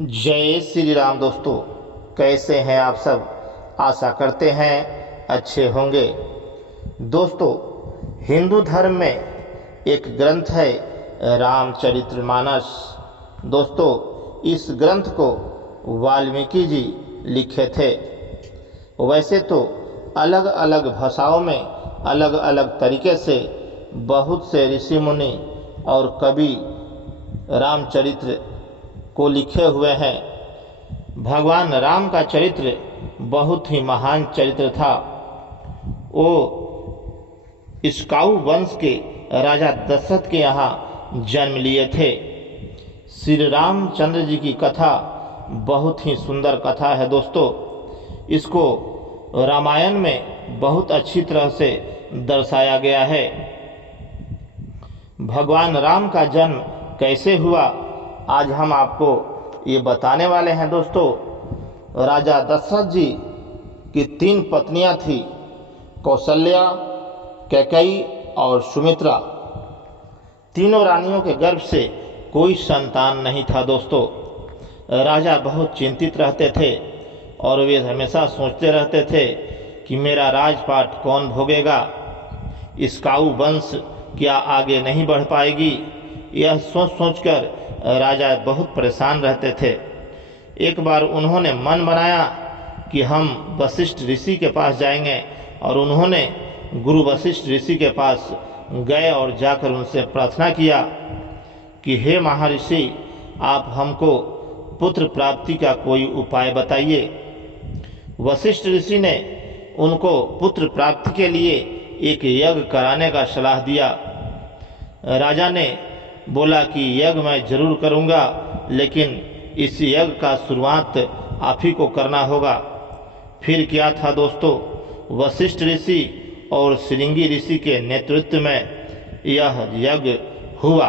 जय श्री राम दोस्तों, कैसे हैं आप सब। आशा करते हैं अच्छे होंगे। दोस्तों, हिंदू धर्म में एक ग्रंथ है रामचरितमानस। दोस्तों, इस ग्रंथ को वाल्मीकि जी लिखे थे। वैसे तो अलग अलग भाषाओं में अलग अलग तरीके से बहुत से ऋषि मुनि और कवि रामचरित्र को लिखे हुए हैं। भगवान राम का चरित्र बहुत ही महान चरित्र था। वो इस्काऊ वंश के राजा दशरथ के यहाँ जन्म लिए थे। श्री रामचंद्र जी की कथा बहुत ही सुंदर कथा है। दोस्तों, इसको रामायण में बहुत अच्छी तरह से दर्शाया गया है। भगवान राम का जन्म कैसे हुआ, आज हम आपको ये बताने वाले हैं। दोस्तों, राजा दशरथ जी की 3 पत्नियां थी, कौशल्या, कैकेयी और सुमित्रा। तीनों रानियों के गर्भ से कोई संतान नहीं था। दोस्तों, राजा बहुत चिंतित रहते थे और वे हमेशा सोचते रहते थे कि मेरा राजपाट कौन भोगेगा, इस्काऊ वंश क्या आगे नहीं बढ़ पाएगी। यह सोच सोचकर राजा बहुत परेशान रहते थे। एक बार उन्होंने मन बनाया कि हम वशिष्ठ ऋषि के पास जाएंगे, और उन्होंने गुरु वशिष्ठ ऋषि के पास गए और जाकर उनसे प्रार्थना किया कि हे महर्षि, आप हमको पुत्र प्राप्ति का कोई उपाय बताइए। वशिष्ठ ऋषि ने उनको पुत्र प्राप्ति के लिए एक यज्ञ कराने का सलाह दिया। राजा ने बोला कि यज्ञ मैं जरूर करूंगा, लेकिन इस यज्ञ का शुरुआत आप ही को करना होगा। फिर क्या था दोस्तों, वशिष्ठ ऋषि और श्रृंगी ऋषि के नेतृत्व में यह यज्ञ हुआ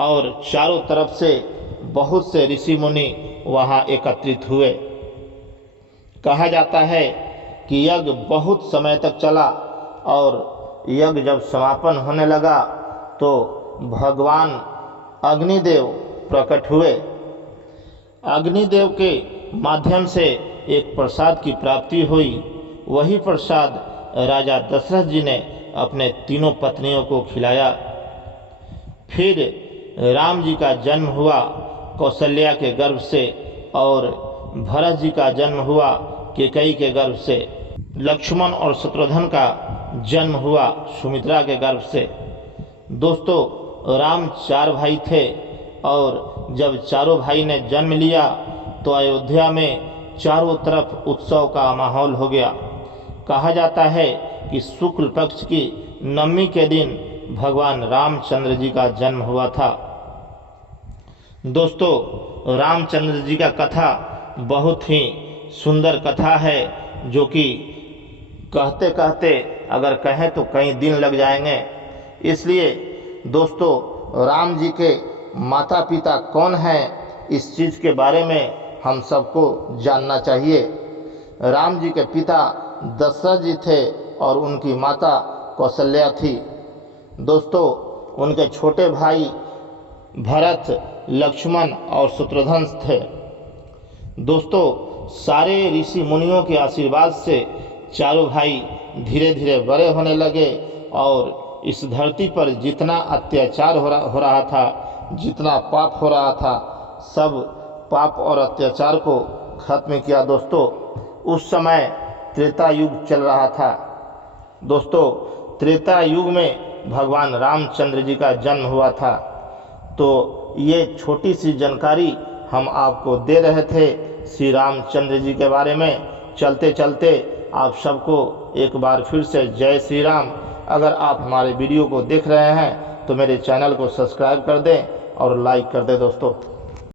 और चारों तरफ से बहुत से ऋषि मुनि वहां एकत्रित हुए। कहा जाता है कि यज्ञ बहुत समय तक चला और यज्ञ जब समापन होने लगा तो भगवान अग्निदेव प्रकट हुए। अग्निदेव के माध्यम से एक प्रसाद की प्राप्ति हुई। वही प्रसाद राजा दशरथ जी ने अपने तीनों पत्नियों को खिलाया। फिर राम जी का जन्म हुआ कौशल्या के गर्भ से, और भरत जी का जन्म हुआ कैकेयी के गर्भ से। लक्ष्मण और शत्रुघ्न का जन्म हुआ सुमित्रा के गर्भ से। दोस्तों, राम 4 भाई थे, और जब चारों भाई ने जन्म लिया तो अयोध्या में चारों तरफ उत्सव का माहौल हो गया। कहा जाता है कि शुक्ल पक्ष की नवमी के दिन भगवान रामचंद्र जी का जन्म हुआ था। दोस्तों, रामचंद्र जी का कथा बहुत ही सुंदर कथा है, जो कि कहते कहते अगर कहें तो कई दिन लग जाएंगे। इसलिए दोस्तों, राम जी के माता पिता कौन हैं, इस चीज़ के बारे में हम सबको जानना चाहिए। राम जी के पिता दशरथ जी थे और उनकी माता कौशल्या थी। दोस्तों, उनके छोटे भाई भरत, लक्ष्मण और शत्रुघ्न थे। दोस्तों, सारे ऋषि मुनियों के आशीर्वाद से चारों भाई धीरे धीरे बड़े होने लगे, और इस धरती पर जितना अत्याचार हो रहा था, जितना पाप हो रहा था, सब पाप और अत्याचार को खत्म किया। दोस्तों, उस समय त्रेता युग चल रहा था। दोस्तों, त्रेता युग में भगवान रामचंद्र जी का जन्म हुआ था। तो ये छोटी सी जानकारी हम आपको दे रहे थे श्री रामचंद्र जी के बारे में। चलते चलते आप सबको एक बार फिर से जय श्री राम। अगर आप हमारे वीडियो को देख रहे हैं तो मेरे चैनल को सब्सक्राइब कर दें और लाइक कर दें। दोस्तों।